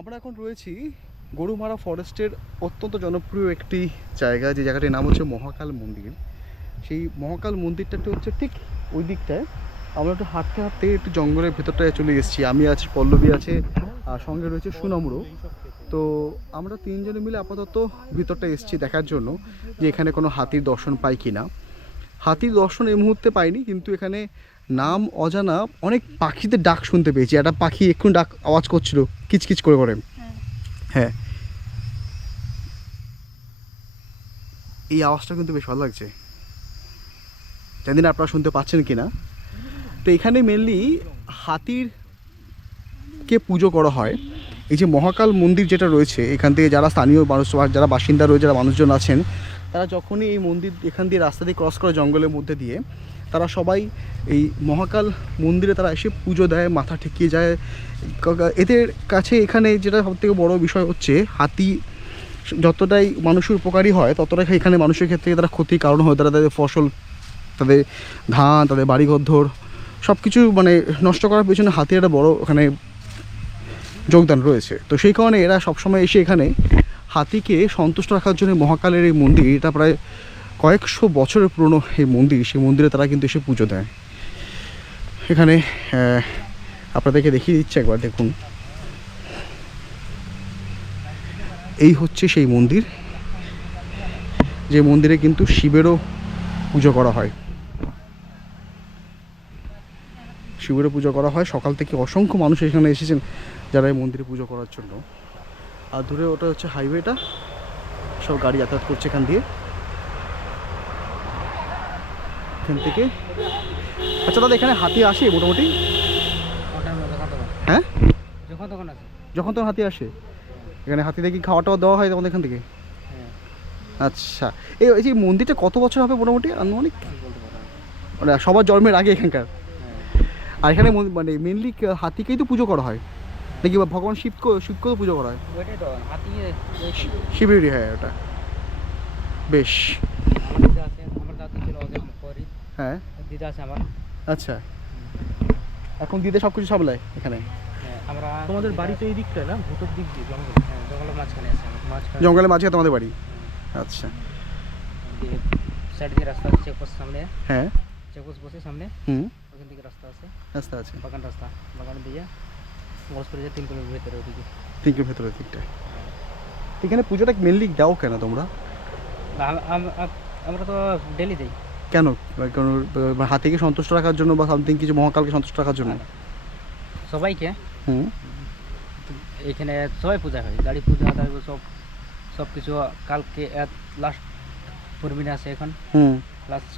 আমরা এখন রয়েছি গরুমারা ফরেস্টের অত্যন্ত জনপ্রিয় একটি জায়গা, যে জায়গাটির নাম হচ্ছে মহাকাল মন্দির। সেই মহাকাল মন্দিরটা হচ্ছে ঠিক ওই দিকটায়। আমরা একটু হাঁটতে হাঁটতে একটু জঙ্গলের ভেতরটায় চলে এসেছি। আমি আছি, পল্লবী আছে, আর সঙ্গে রয়েছে সুনমরও। তো আমরা তিনজনে মিলে আপাতত ভিতরটা এসেছি দেখার জন্য যে এখানে কোনো হাতির দর্শন পাই কি না। হাতির দর্শন এই মুহূর্তে পাইনি, কিন্তু এখানে নাম অজানা অনেক পাখিদের ডাক শুনতে পেয়েছি। একটা পাখি এক্ষুনি ডাক আওয়াজ করছিল কিচকিচ করে করে। হ্যাঁ, এই আওয়াজটা কিন্তু বেশ ভালো লাগছে, জানি না আপনারা শুনতে পাচ্ছেন কি না। তো এখানে মেনলি হাতিরকে পুজো করা হয়। এই যে মহাকাল মন্দির যেটা রয়েছে, এখান থেকে যারা স্থানীয় মানুষ, যারা বাসিন্দা রয়েছে, যারা মানুষজন আছেন, তারা যখনই এই মন্দির এখান দিয়ে রাস্তা দিয়ে ক্রস করে জঙ্গলের মধ্যে দিয়ে, তারা সবাই এই মহাকাল মন্দিরে তারা এসে পুজো দেয়, মাথা ঠেকিয়ে যায়। এদের কাছে এখানে যেটা সবথেকে বড় বিষয় হচ্ছে, হাতি যতটাই মানুষের উপকারী হয়, ততটাই এখানে মানুষের ক্ষেত্রে তারা ক্ষতির কারণ হয়। তারা তাদের ফসল, তাদের ধান, তাদের বাড়িঘর সব কিছু মানে নষ্ট করার পেছনে হাতির একটা বড় এখানে যোগদান রয়েছে। তো সেই কারণে এরা সবসময় এসে এখানে হাতিকে সন্তুষ্ট রাখার জন্য মহাকালের এই মন্দির, এটা প্রায় কয়েকশো বছরের পুরনো এই মন্দির, সেই মন্দিরে তারা কিন্তু এসে পুজো দেয়। এখানে আপনাদেরকে দেখিয়ে দিচ্ছে, একবার দেখুন। এই হচ্ছে সেই মন্দির, যে মন্দিরে কিন্তু শিবেরও পুজো করা হয়। শিবেরও পুজো করা হয়। সকাল থেকে অসংখ্য মানুষ এখানে এসেছেন যারা এই মন্দিরে পুজো করার জন্য। আর দূরে ওটা হচ্ছে হাইওয়েটা, সব গাড়ি যাতায়াত করছে এখান দিয়ে, এখান থেকে। আচ্ছা দাদা, এখানে হাতি আসে মোটামুটি? হ্যাঁ, যখন তখন হাতি আসে এখানে। হাতি দেখি খাওয়া টাওয়া দেওয়া হয় তোমাদের এখান থেকে? আচ্ছা, এই যে মন্দিরটা কত বছর হবে মোটামুটি আনুমানিক? মানে সবার জন্মের আগে এখানকার? আর এখানে মানে মেনলি হাতিকেই তো পুজো করা হয় নাকি, বা ভগবান শিবকেও পুজো করা হয়? শিবেরই, হ্যাঁ ওটা বেশ। হ্যাঁ, আচ্ছা, এখন দিদে সব কিছু সামলায় এখানে? তোমাদের বাড়ি তো এই দিকটায় না, ভূতর দিক দিয়ে জঙ্গলের মাঝখানে আছে, জঙ্গলের মাঝখানে তোমাদের বাড়ি? আচ্ছা, সাইড দিয়ে রাস্তা আছে, চেকপোস্ট সামনে। হ্যাঁ, চেকপোস্ট বসে সামনে, ওখান থেকে রাস্তা আছে, রাস্তা আছে, বাগান রাস্তা, বাগান দিয়ে মরসপুরে যে 3 কিলোমিটার ভেতরে ওদিকে। 3 কিলোমিটার ভেতরের দিকটায়। এখানে পুজোটা মেনলি দাও কেন তোমরা? আমরা তো ডেলি দেই। কেন? কারণ হাতিকে সন্তুষ্ট রাখার জন্য, বা সামথিং কিছু, মহাকালকে সন্তুষ্ট রাখার জন্য? সবাইকে এখানে সবাই পূজা হয়, গাড়ি পূজা, তারপর সব কিছু। কালকে লাস্ট পূর্ণিমা আছে এখন, লাস্ট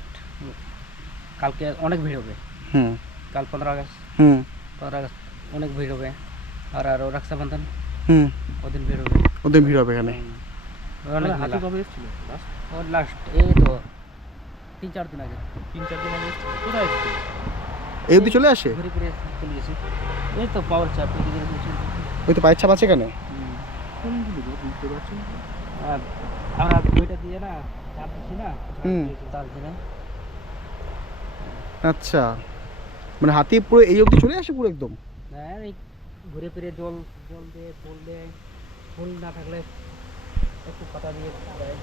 কালকে অনেক ভিড় হবে। কাল 15 আগস্ট, 15 আগস্ট অনেক ভিড় হবে। আর রক্ষাবন্ধন ওদিন ভিড় হবে, ওদিন ভিড় হবে এখানে। হাতি কবে এসেছিল লাস্ট? এই তো 3-4 দিন আগে। 3-4 দিন আগে কোথায় এসেছিল? এই অবধি চলে আসে? ঘুরে ঘুরে চলে গেছি। এই তো পাওয়ার চাপ, ওই তো পায়ের ছাপ আছে এখানে। বুঝতে পারছি আমরা বইটা দিয়ে না চাপ দিচ্ছি না, তার জন্য। আচ্ছা, মানে হাতি পুরো এই অবধি চলে আসে পুরো একদম? হ্যাঁ, এই ঘুরে ফিরে জল দিয়ে, ফুল না থাকলে একটু পাতা দিয়ে দেয়।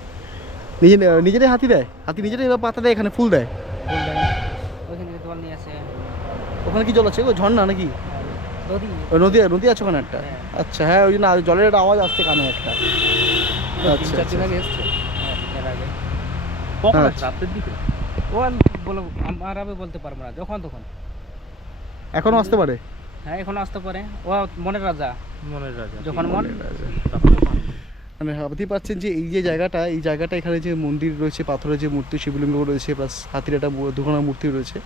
নিজেরাই হাতি দেয়? হাতি নিজেরাই পাতা দেয় এখানে, ফুল দেয়? ফুল দেয়, ওইখান থেকে জল নিয়ে আসে। ওখানে কি জল আছে? ও ঝর্ণা নাকি? নদী। নদী আছে ওখানে একটা? আচ্ছা, হ্যাঁ, ওই জন্য জলের একটা আওয়াজ আসছে কানে একটা। আচ্ছা, 3-4 দিন আগে এসছে। এর আগে কখন? রাতের দিকে। ও আমরা বলতে পারবো না, যখন তখন। এখনো আসতে পারে? হ্যাঁ, এখনো আসতে পারে। ও মনের রাজা, যখন মনের রাজা। মানে ভাবতেই পারছেন যে এই যে জায়গাটা, এই জায়গাটা, এখানে যে মন্দির রয়েছে, পাথরের যে মূর্তি, শিবলিঙ্গ রয়েছে, প্লাস হাতির একটা দুখানা মূর্তি রয়েছে।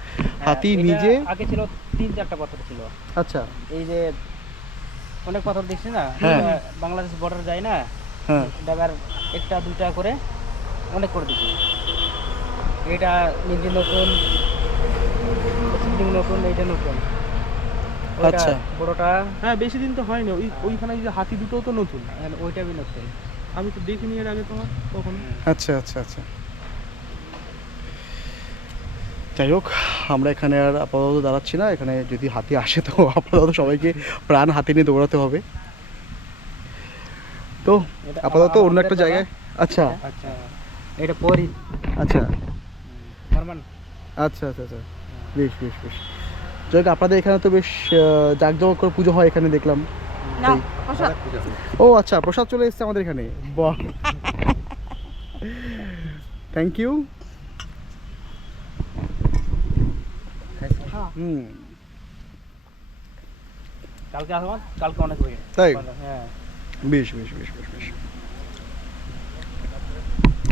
হাতি নিজে আগে ছিল 3-4টা পাথর ছিল। আচ্ছা, এই যে অনেক পাথর দেখছি না, বাংলাদেশ বর্ডার যায় না, ডাগার 1-2টা করে অনেক করে দিচ্ছে। এটা নিজে নতুন, শিবলিঙ্গ নতুন, এইটা নতুন। আচ্ছা, বড়টা হ্যাঁ, বেশি দিন তো হয়নি। ওইখানে যে হাতি দুটো তো নতুন, ওইটা বি নতুন। আমি তো দেখিনি এর আগে তোমার কখনো। আচ্ছা, আচ্ছা, আচ্ছা। যাই হোক, আমরা এখানে আর আপাতত দাঁড়াচ্ছি না। এখানে যদি হাতি আসে তো আপাতত সবাইকে প্রাণ হাতি নিয়ে দৌড়াতে হবে। তো এটা আপাতত অন্য আমাদের একটা জায়গা। জায়গায়। আচ্ছা আচ্ছা এটা পরি আচ্ছা ফরমান আচ্ছা আচ্ছা আচ্ছা, বেশ বেশ বেশ। যাই হোক, আপনাদের এখানে তো বেশ জাঁকজমক করে পুজো হয় এখানে দেখলাম। না এই। প্রসাদ ও আচ্ছা, প্রসাদ চলে এসেছে আমাদের এখানে, বাহ, থ্যাংক ইউ। হুম, কালকে আসবো, কালকে অনেক ভিড়। তাই? হ্যাঁ বেশ বেশ বেশ বেশ বেশ।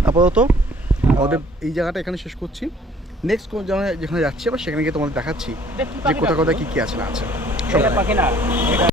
আপাতত আমাদের এই জায়গাটা এখানে শেষ করছি। নেক্সট কোন জায়গায় যেখানে যাচ্ছি আবার সেখানে গিয়ে তোমাদের দেখাচ্ছি যে কোথায় কোথায় কী কী আছে না আছে। এটা পাখি না এটা